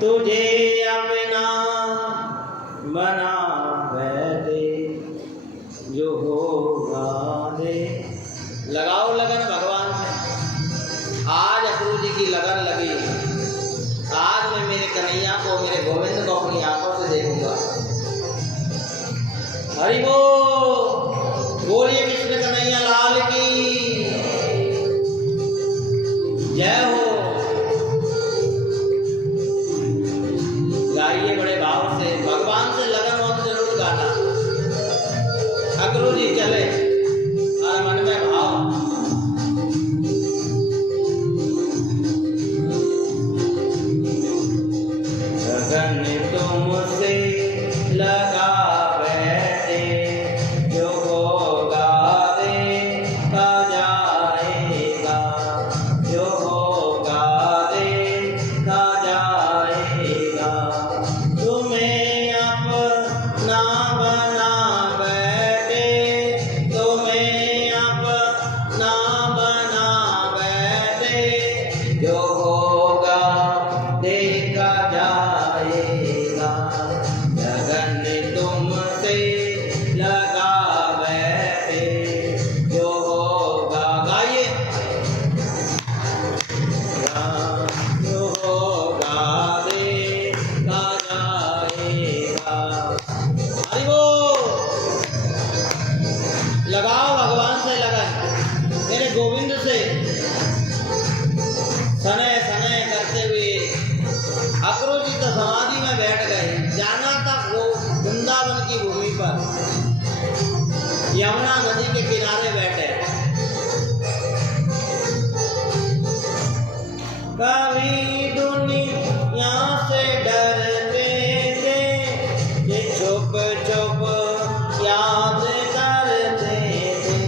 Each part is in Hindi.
तुझे अपना बना दे जो होगा दे। लगाओ लगन भगवान से। आज अक्रू जी की लगन लगी। आज मैं मेरे कन्हैया को, मेरे गोविंद को अपनी आंखों से देखूंगा। हरि बोल। बोलिए कृष्ण कन्हैया लाल की जय हो। गाइए बड़े भाव से। भगवान से लगन हो तो जरूर गाना। अक्रू जी चले और मन में भाव। लगन तुमसे लगा बैठे जो होगा देखा जाएगा, जो होगा देखा जाएगा। तुम्हें अपना बना बैठे, तुम्हें अपना बना बैठे जो होगा देखा जाएगा। लगन तुमसे लगा बैठे जो होगा। गाइए जो होगा देखा जाएगा। हरि बोल। लगाओ भगवान से लगन, मेरे गोविंद से। सने सने करते हुए अक्रू जी तो समाधि में बैठ गए। जाना था वो वृंदावन की भूमि पर, यमुना नदी के किनारे बैठे। कभी दुनिया से डरते थे, ये चुप चुप याद करते थे।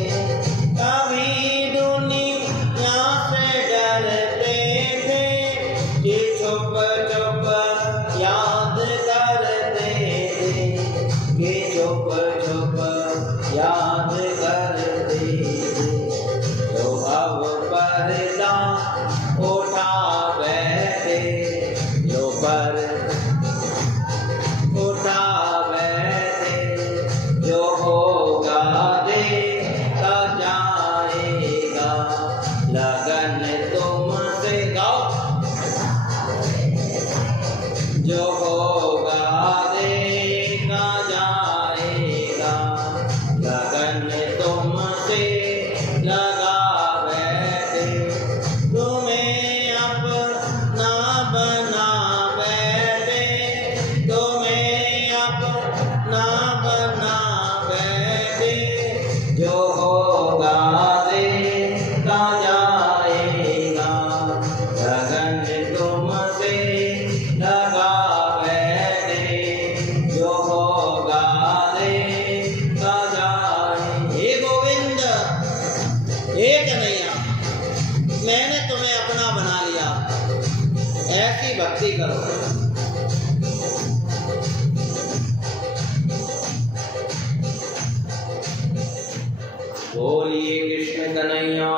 कभी दुनिया से डरते थे, ये चुप चुप याद करते थे, ये चुप चुप याद करते थे। जो भव पर्दा उठा बैठे, जो पर उठा बैठे जो होगा देखा जाएगा। लगन तुमसे गाओ जो होगा देखा जाएगा। लगन तुमसे लगा बैठे, तुम्हें अपना बना बैठे, तुम्हें अपना बना बैठे जो होगा देखा जाएगा। लगन तुमसे लगा बैठे जो होगा देखा जाए। हे गोविंद, हे कन्हैया, मैंने तुम्हें अपना बना लिया। ऐसी भक्ति करो। बोलिए कृष्ण कन्हैया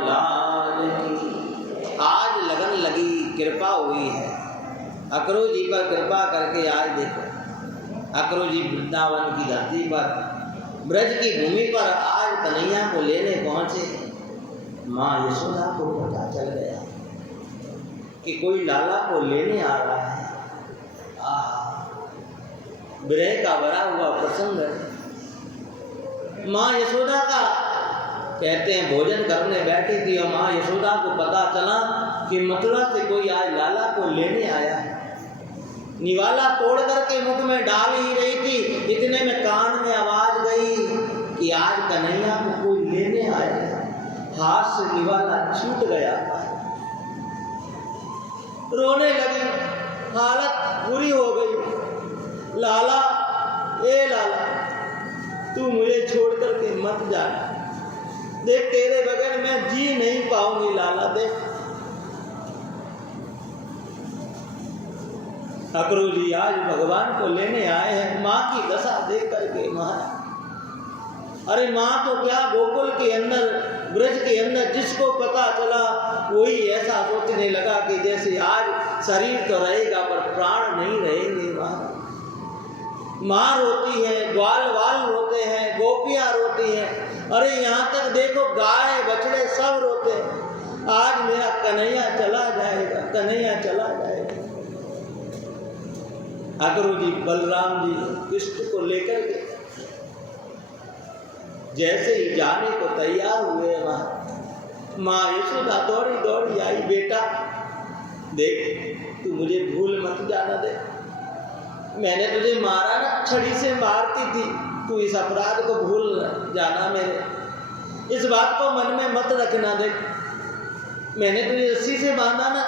लाल की। आज लगन लगी, कृपा हुई है। अक्रू जी पर कृपा करके आज देखो, अक्रू जी वृंदावन की धरती पर, ब्रज की भूमि पर आज कन्हैया को लेने पहुंचे। माँ यशोदा को पता चल गया कि कोई लाला को लेने आ रहा है। विरह का भरा हुआ प्रसंग है। माँ यशोदा का कहते हैं भोजन करने बैठी थी और माँ यशोदा को पता चला कि मथुरा से कोई आज लाला को लेने आया है। निवाला तोड़ करके मुख में डाल ही रही थी, इतने में कान में आवाज गई कि आज कन्हैया को कोई लेने आया है। हाथ से निवाला छूट गया, रोने लगी, हालत बुरी हो गई। लाला, ए लाला, तू मुझे छोड़ करके मत जा, देख तेरे बगैर मैं जी नहीं पाऊंगी। लाला देख। अक्रू जी आज भगवान को लेने आए हैं। माँ की दशा देख करके महाराज, अरे माँ तो क्या, गोकुल के अंदर, ब्रज के अंदर जिसको पता चला कोई ऐसा सोचने लगा कि जैसे आज शरीर तो रहेगा पर प्राण नहीं रहेंगे। महाराज माँ रोती है, ग्वाल वाल रोते हैं, गोपियाँ रोती हैं, अरे यहाँ तक देखो गाय बछड़े सब रोते हैं। आज मेरा कन्हैया चला जाएगा, कन्हैया चला जाएगा। अकरू जी बलराम जी कृष्ण को लेकर के जैसे ही जाने को तैयार हुए, वहां माँ यशोदा दौड़ी दौड़ी आई, बेटा देख तू मुझे भूल मत जाना दे, मैंने तुझे मारा ना, छड़ी से मारती थी, तू इस अपराध को भूल जाना, मेरे इस बात को मन में मत रखना, दे मैंने तुझे रस्सी से बांधा ना।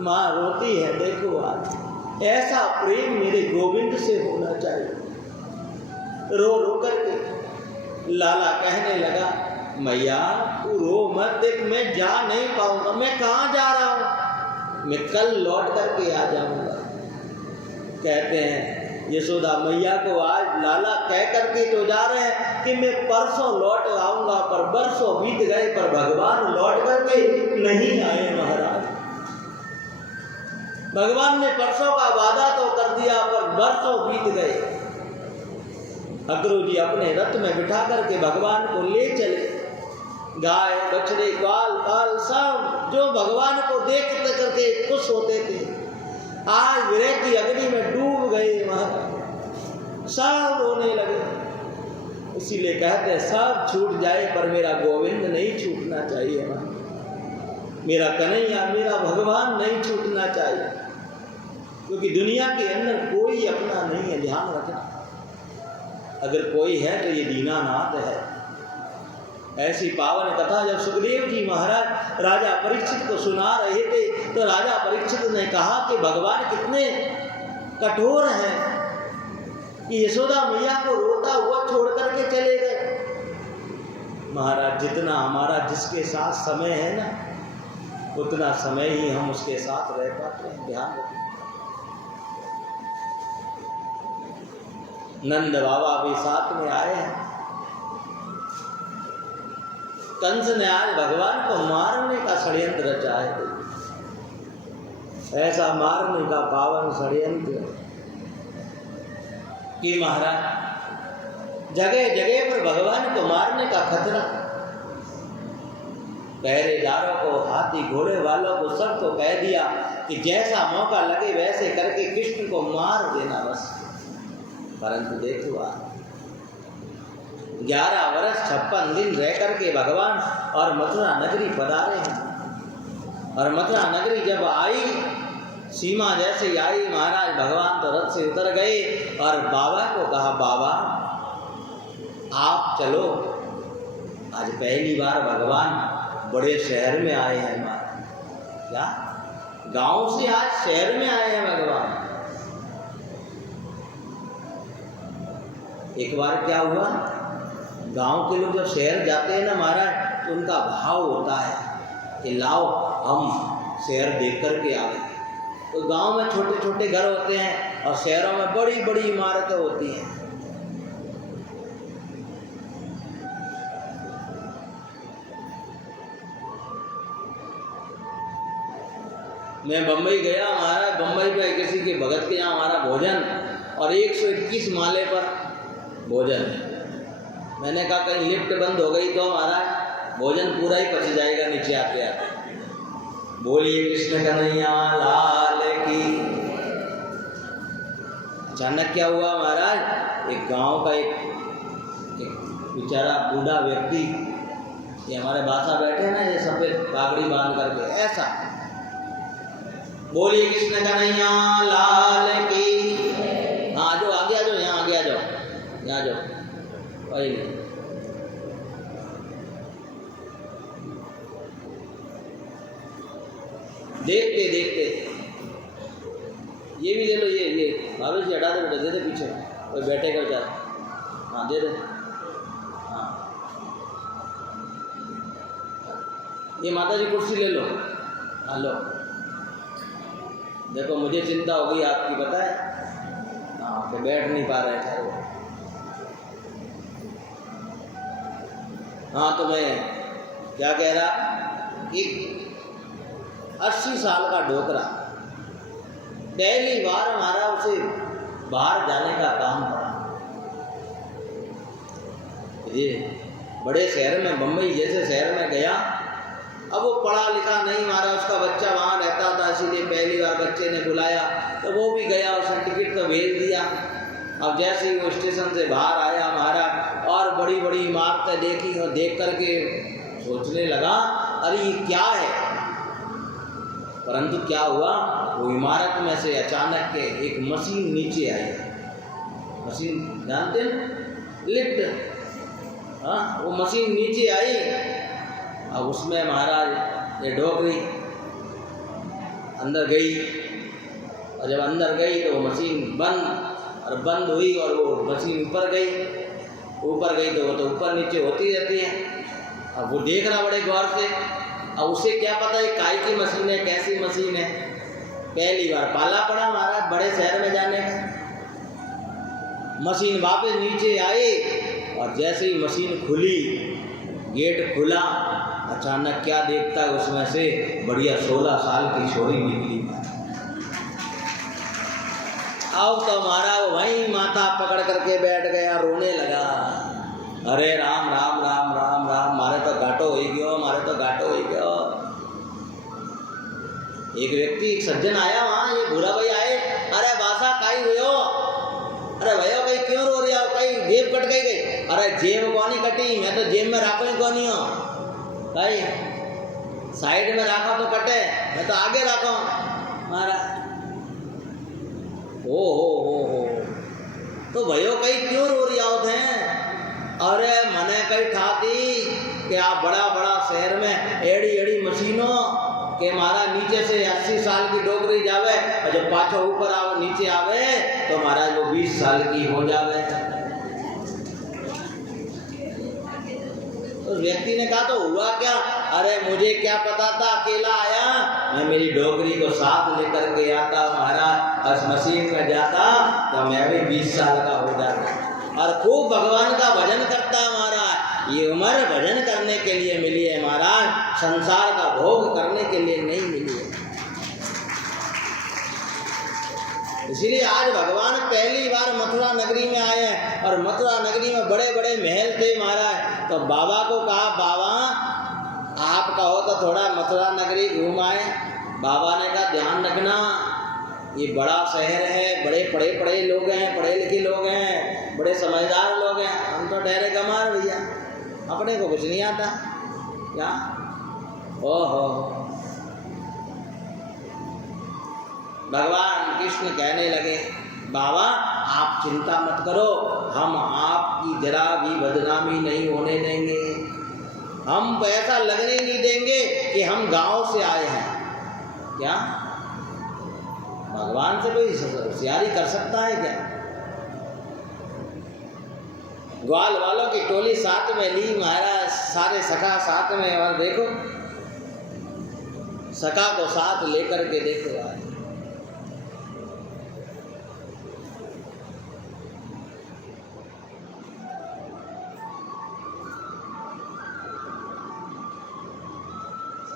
माँ रोती है, देखो आज ऐसा प्रेम मेरे गोविंद से होना चाहिए। रो रो करके लाला कहने लगा, मैया तू रो मत, देख मैं जा नहीं पाऊंगा, मैं कहाँ जा रहा हूँ, मैं कल लौट करके आ जाऊंगा। कहते हैं यशोदा मैया को आज लाला कह करके तो जा रहे हैं कि मैं परसों लौट आऊंगा, पर बरसों बीत गए पर भगवान लौट करके नहीं आए। महाराज भगवान ने परसों का वादा तो कर दिया पर बरसों बीत गए। अकरू जी अपने रथ में बिठा करके भगवान को ले चले। गाय बछड़े ग्वाल बाल सब जो भगवान को देख करके खुश होते थे आज विरह की अग्नि में डूब गए, वहां सब रोने लगे। इसीलिए कहते हैं सब छूट जाए पर मेरा गोविंद नहीं छूटना चाहिए, मेरा कन्हैया मेरा भगवान नहीं छूटना चाहिए, क्योंकि दुनिया के अंदर कोई अपना नहीं है। ध्यान रखना, अगर कोई है तो ये दीनानाथ है। ऐसी पावन कथा जब सुखदेव जी महाराज राजा परीक्षित को सुना रहे थे तो राजा परीक्षित ने कहा कि भगवान कितने कठोर हैं कि यशोदा मैया को रोता हुआ छोड़ करके चले गए। महाराज जितना हमारा जिसके साथ समय है ना, उतना समय ही हम उसके साथ रह पाते हैं। ध्यान रखें, नंद बाबा भी साथ में आए हैं। कंस ने आज भगवान को मारने का षड्यंत्र रचा है, ऐसा मारने का पावन षड्यंत्र कि महाराज जगह जगह पर भगवान को मारने का खतरा। पहरेदारों को, हाथी घोड़े वालों को सबको कह दिया कि जैसा मौका लगे वैसे करके कृष्ण को मार देना बस। परंतु देखो 11 वर्ष 56 दिन रह करके भगवान और मथुरा नगरी पधारे हैं। और मथुरा नगरी जब आई, सीमा जैसे आई, महाराज भगवान तो रथ से उतर गए और बाबा को कहा, बाबा आप चलो, आज पहली बार भगवान बड़े शहर में आए हैं। महाराज क्या गांव से आज शहर में आए हैं भगवान। एक बार क्या हुआ, गांव के लोग जब शहर जाते हैं ना महाराज, तो उनका भाव होता है कि लाओ हम शहर देख कर के आ गए। तो गांव में छोटे छोटे घर होते हैं और शहरों में बड़ी बड़ी इमारतें होती हैं। मैं बम्बई गया महाराज, बम्बई पे किसी के भगत के यहाँ हमारा भोजन और 121 माले पर भोजन। मैंने कहा कहीं लिफ्ट बंद हो गई तो महाराज भोजन पूरा ही पच जाएगा नीचे आते आते। बोलिए कृष्ण कन्हैया लाल की। अचानक क्या हुआ महाराज, एक गांव का एक बेचारा बूढ़ा व्यक्ति, ये हमारे बासा बैठे ना, ये सफेद पागड़ी बांध करके ऐसा, बोलिए कृष्ण कन्हैया लाल की। हाँ जो आगे आ जाओ, यहाँ आगे आ जाओ, यहाँ जाओ। वही देखते देखते ये भी ले लो, ये भाभी जी हटा दे बेटा, दे दे पीछे, कोई बैठेगा बेचारा। हाँ दे दे। हाँ ये माता जी कुर्सी ले लो। हाँ लो, देखो मुझे चिंता हो गई आपकी, पता है। हाँ कि बैठ नहीं पा रहे थे वो। हाँ तो मैं क्या कह रहा, एक 80 साल का डोकरा, पहली बार हमारा उसे बाहर जाने का काम पड़ा। ये बड़े शहर में, बम्बई जैसे शहर में गया। अब वो पढ़ा लिखा नहीं, हमारा उसका बच्चा वहाँ रहता था, इसीलिए पहली बार बच्चे ने बुलाया तो वो भी गया, उसने टिकट तो भेज दिया। अब जैसे ही वो स्टेशन से बाहर आया हमारा, और बड़ी बड़ी इमारतें देखी, और देख करके सोचने लगा अरे ये क्या है। परंतु क्या हुआ, वो इमारत में से अचानक के एक मशीन नीचे आई। मशीन जानते हैं, लिफ्ट, हाँ, वो मशीन नीचे आई। अब उसमें महाराज ये डोकरी अंदर गई, और जब अंदर गई तो वो मशीन बंद हुई, और वो मशीन ऊपर गई तो वो तो ऊपर नीचे होती रहती है। अब वो देख रहा बड़े गौर से। अब उसे क्या पता ये काय की मशीन है, कैसी मशीन है, पहली बार पाला पड़ा हमारा बड़े शहर में जाने का। मशीन वापस नीचे आई, और जैसे ही मशीन खुली, गेट खुला, अचानक क्या देखता है उसमें से बढ़िया 16 साल की छोरी निकली। अब तो हमारा वहीं माथा पकड़ करके बैठ गया, रोने लगा, अरे राम राम राम राम राम, मारे तो घाटो हो गयो, मारे तो घाटो हो गयो। एक व्यक्ति, एक सज्जन आया वहाँ, ये भूरा भाई आए, अरे बासा काई हुयो, अरे भयो कहीं क्यों रो रही हो, कहीं जेब कट गई। अरे जेब कौन ही कटी, मैं तो जेब में राखो ही कौन ही हो, भाई साइड में रखा तो कटे, मैं तो आगे रखा हूँ महाराज। हो तो भयो कहीं क्यों रो रही होते हैं। अरे मने कहीं ठाती कि आप बड़ा बड़ा शहर में एड़ी एड़ी मशीनों के मारा नीचे से 80 साल की डोकरी जावे, और जब पाछो ऊपर आवे नीचे आवे तो महाराज वो 20 साल की हो जावे। तो व्यक्ति ने कहा तो हुआ क्या, अरे मुझे क्या पता था, अकेला आया, मैं मेरी डोकरी को साथ लेकर के आता महाराज, उस मशीन में जाता तो मैं भी 20 साल का हो जाता, और खूब भगवान का भजन करता महाराज। ये उम्र भजन करने के लिए मिली है महाराज, संसार का भोग करने के लिए नहीं मिली है। इसीलिए आज भगवान पहली बार मथुरा नगरी में आए हैं, और मथुरा नगरी में बड़े बड़े महल थे महाराज। तो बाबा को कहा, बाबा आप कहो तो थोड़ा मथुरा नगरी घूम आए। बाबा ने कहा ध्यान रखना, ये बड़ा शहर है, बड़े पढ़े लोग हैं, पढ़े लिखे लोग हैं, बड़े समझदार लोग हैं, हम तो ठहरे गंवार भैया, अपने को कुछ नहीं आता क्या। ओहो, भगवान कृष्ण कहने लगे, बाबा आप चिंता मत करो, हम आपकी जरा भी बदनामी नहीं होने देंगे, हम ऐसा लगने नहीं देंगे कि हम गांव से आए हैं। क्या भगवान से कोई होशियारी कर सकता है क्या। ग्वाल वालों की टोली साथ में ली महाराज, सारे सखा साथ में, और देखो सखा को साथ लेकर के देखो आज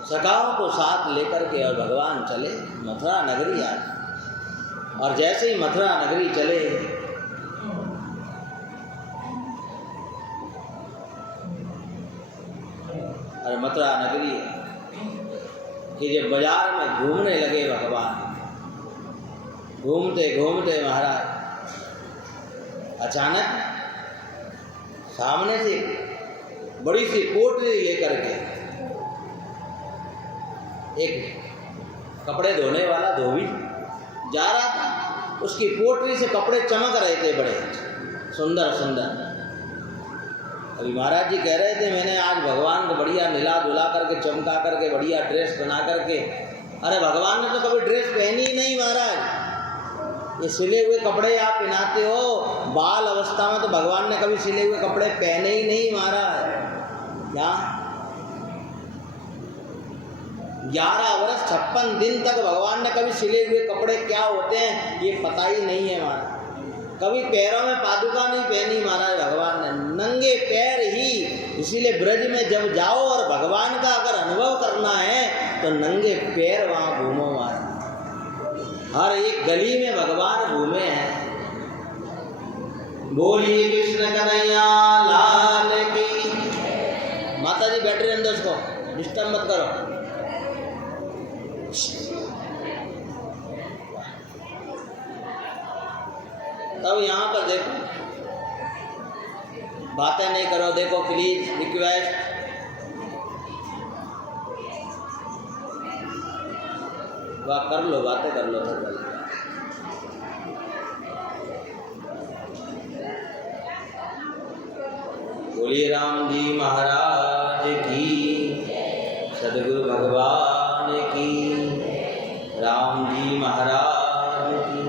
सखाओं को साथ लेकर के और भगवान चले मथुरा नगरी आज। और जैसे ही मथुरा नगरी चले, और मथुरा नगरी कि जब बाजार में घूमने लगे भगवान, घूमते घूमते महाराज अचानक सामने से बड़ी सी पोटली लेकर के एक कपड़े धोने वाला धोबी जा रहा था, उसकी पोटली से कपड़े चमक रहे थे बड़े सुंदर सुंदर। अभी महाराज जी कह रहे थे मैंने आज भगवान को बढ़िया नीला धुला करके चमका करके बढ़िया ड्रेस बना करके, अरे भगवान ने तो कभी ड्रेस पहनी ही नहीं महाराज, ये सिले हुए कपड़े आप पहनाते हो, बाल अवस्था में तो भगवान ने कभी सिले हुए कपड़े पहने ही नहीं महाराज। क्या 11 वर्ष 56 दिन तक भगवान ने कभी सिले हुए कपड़े क्या होते हैं ये पता ही नहीं है हमारा। कभी पैरों में पादुका नहीं पहनी महाराज भगवान ने, नंगे पैर ही। इसीलिए ब्रज में जब जाओ और भगवान का अगर अनुभव करना है तो नंगे पैर वहाँ घूमो महाराज। हर एक गली में भगवान घूमे हैं। बोलिए कृष्ण कन्हैया लाल की। माता जी बैठ रहे अंदर, उसको डिस्टर्ब मत करो। तब यहाँ पर देखो, बातें नहीं करो, देखो प्लीज रिक्वेस्ट। वाह कर लो, बातें कर लो। बोलिए राम जी महाराज की, सदगुरु भगवान की, राम जी महाराज की।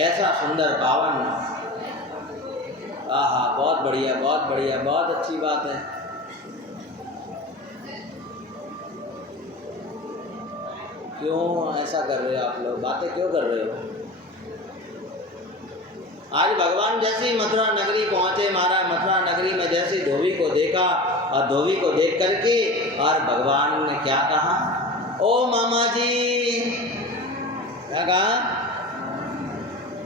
ऐसा सुंदर पावन, आहा बहुत बढ़िया, बहुत बढ़िया, बहुत अच्छी बात है। क्यों ऐसा कर रहे हो आप लोग, बातें क्यों कर रहे हो? आज भगवान जैसे ही मथुरा नगरी पहुंचे महाराज, मथुरा नगरी में जैसे धोबी को देखा और धोबी को देख करके और भगवान ने क्या कहा, ओ मामा जी। क्या कहा?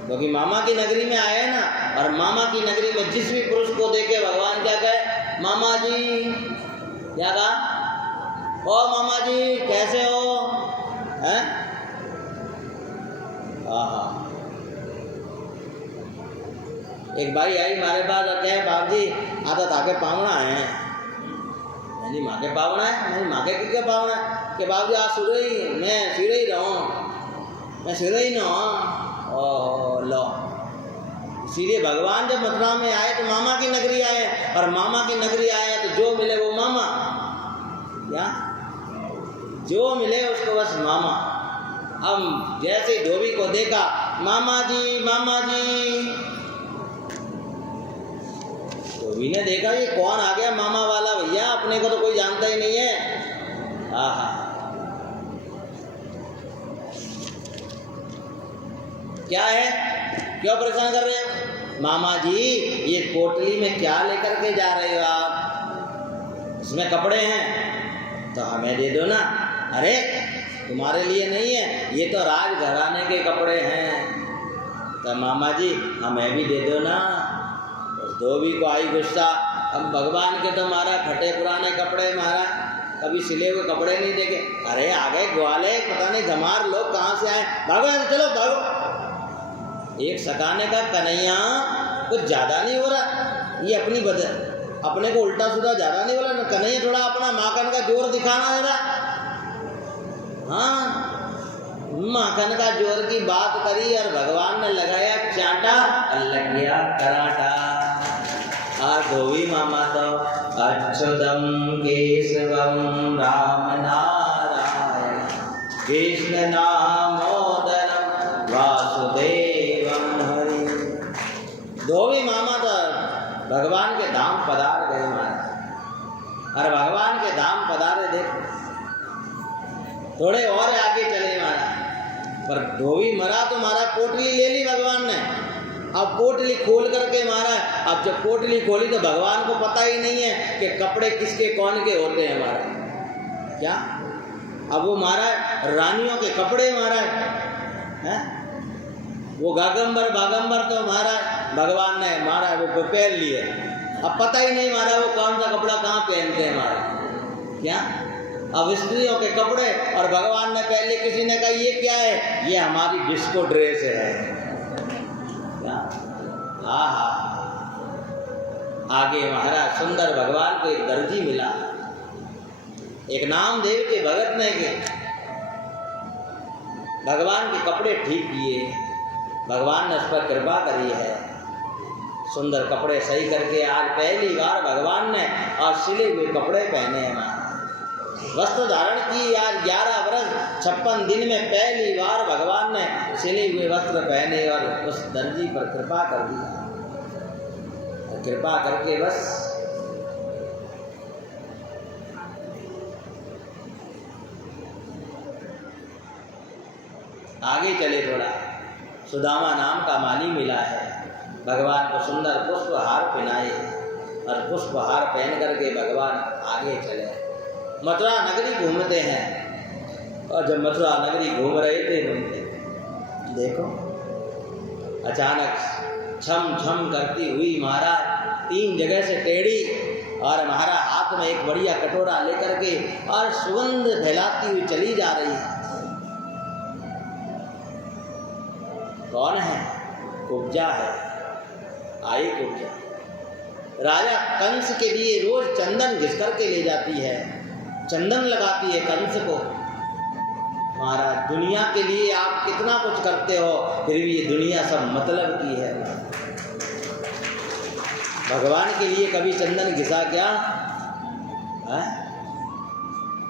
क्योंकि मामा की नगरी में आए ना, और मामा की नगरी में जिस भी पुरुष को देखे भगवान क्या कहे, मामा जी। क्या कहा? ओ मामा जी कैसे हो? हैं? एक भाई आई हमारे पास और कहे, बाप जी आता ताके पावना है। नहीं माँ के पावना है? नहीं माँ के क्या पावना है? कि बाप जी आज सुरई, मैं सिरई रहूँ, मैं सिरई न ओ लो। इसीलिए भगवान जब मथुरा में आए तो मामा की नगरी आए, और मामा की नगरी आए तो जो मिले वो मामा। क्या? जो मिले उसको बस मामा। हम जैसे धोबी को देखा, मामा जी मामा जी। धोबी ने देखा ये कौन आ गया मामा वाला भैया, अपने को तो कोई जानता ही नहीं है। आहा, क्या है, क्यों परेशान कर रहे हो? मामा जी ये पोटली में क्या लेकर के जा रहे हो आप? इसमें कपड़े हैं तो हमें दे दो ना। अरे तुम्हारे लिए नहीं है, ये तो राजघराने के कपड़े हैं, तो मामा जी हमें भी दे दो ना। उस धोबी को आई गुस्सा। अब भगवान के तो मारा फटे पुराने कपड़े, मारा कभी सिले हुए कपड़े नहीं देखे। अरे आ गए ग्वाले, पता नहीं धमार लोग कहाँ से आए, भागो चलो भागो। एक सकाने का कन्हैया कुछ ज़्यादा नहीं हो रहा, ये अपनी अपने को उल्टा सीधा ज़्यादा नहीं बोला ना। कन्हैया थोड़ा अपना माखन का जोर दिखाना जरा। हाँ, माखन का जोर की बात करी और भगवान ने लगाया चांटा और लग गया कराटा। और धोबी मामा तो अच्युतम केशवम राम नारायण कृष्ण नामोदरम वासुदेवम हरि। धोबी मामा तो भगवान के धाम पधार गए महाराज। और भगवान के धाम पधारे, देखो थोड़े और आगे चले महाराज, पर धोबी मरा तो मारा पोटली ले ली भगवान ने। अब पोटली खोल करके मारा। अब जब पोटली खोली तो भगवान को पता ही नहीं है कि कपड़े किसके कौन के होते हैं महाराज। क्या? अब वो मारा रानियों के कपड़े मारा है, वो गागंबर बागंबर तो मारा भगवान ने, मारा वो पहन लिए। अब पता ही नहीं मारा वो कौन सा कपड़ा कहाँ पहनते हैं मारा। क्या? अब स्त्रियों के कपड़े, और भगवान ने पहले किसी ने कहा ये क्या है, ये हमारी डिस्को ड्रेस है। क्या? आहा, आगे महाराज सुंदर भगवान को एक दर्जी मिला, एक नामदेव के भगत ने के भगवान के कपड़े ठीक किए। भगवान ने उस पर कृपा करी है, सुंदर कपड़े सही करके आज पहली बार भगवान ने और सिले हुए कपड़े पहने हैं। वस्त्र धारण की आज 11 वर्ष 56 दिन में पहली बार भगवान ने सिले हुए वस्त्र पहने और उस दर्जी पर कृपा कर दी। कृपा करके बस आगे चले थोड़ा। सुदामा नाम का माली मिला है, भगवान को सुंदर पुष्पहार पहनाए और पुष्पहार पहन करके भगवान आगे चले। मथुरा नगरी घूमते हैं और जब मथुरा नगरी घूम रहे थे देखो अचानक छम छम करती हुई महाराज 3 जगह से टेढ़ी और महाराज हाथ में एक बढ़िया कटोरा लेकर के और सुगंध फैलाती हुई चली जा रही है। कौन है? कुब्जा है, आई कुब्जा। राजा कंस के लिए रोज चंदन घिस करके ले जाती है, चंदन लगाती है कंस को। महाराज दुनिया के लिए आप कितना कुछ करते हो, फिर भी ये दुनिया सब मतलब की है। भगवान के लिए कभी चंदन घिसा क्या है?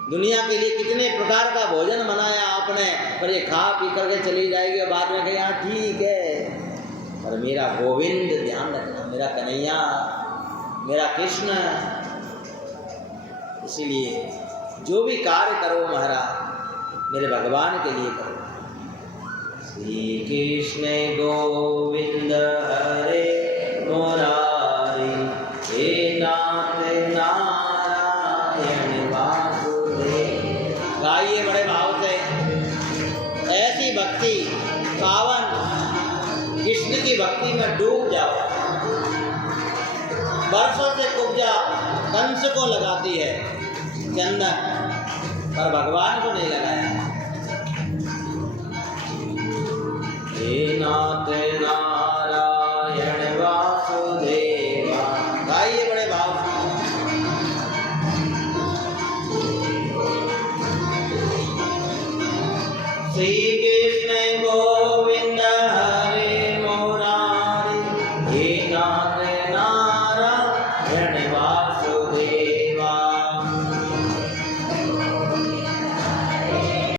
दुनिया के लिए कितने प्रकार का भोजन बनाया आपने, पर ये खा पी करके चली जाएगी और बाद में कहे हाँ ठीक है, पर मेरा गोविंद ध्यान रखना, मेरा कन्हैया, मेरा कृष्ण। इसीलिए जो भी कार्य करो महाराज मेरे भगवान के लिए करो। श्री कृष्ण गोविंद हरे मुरारी, हे नाथ नारायण वासुदेव। गाइए बड़े भाव से। ऐसी भक्ति पावन कृष्ण की भक्ति में डूब जाओ। वर्षों से कुब्जा कंस को लगाती है चंदन, पर भगवान को नहीं लगाया। हे नाथ नारायण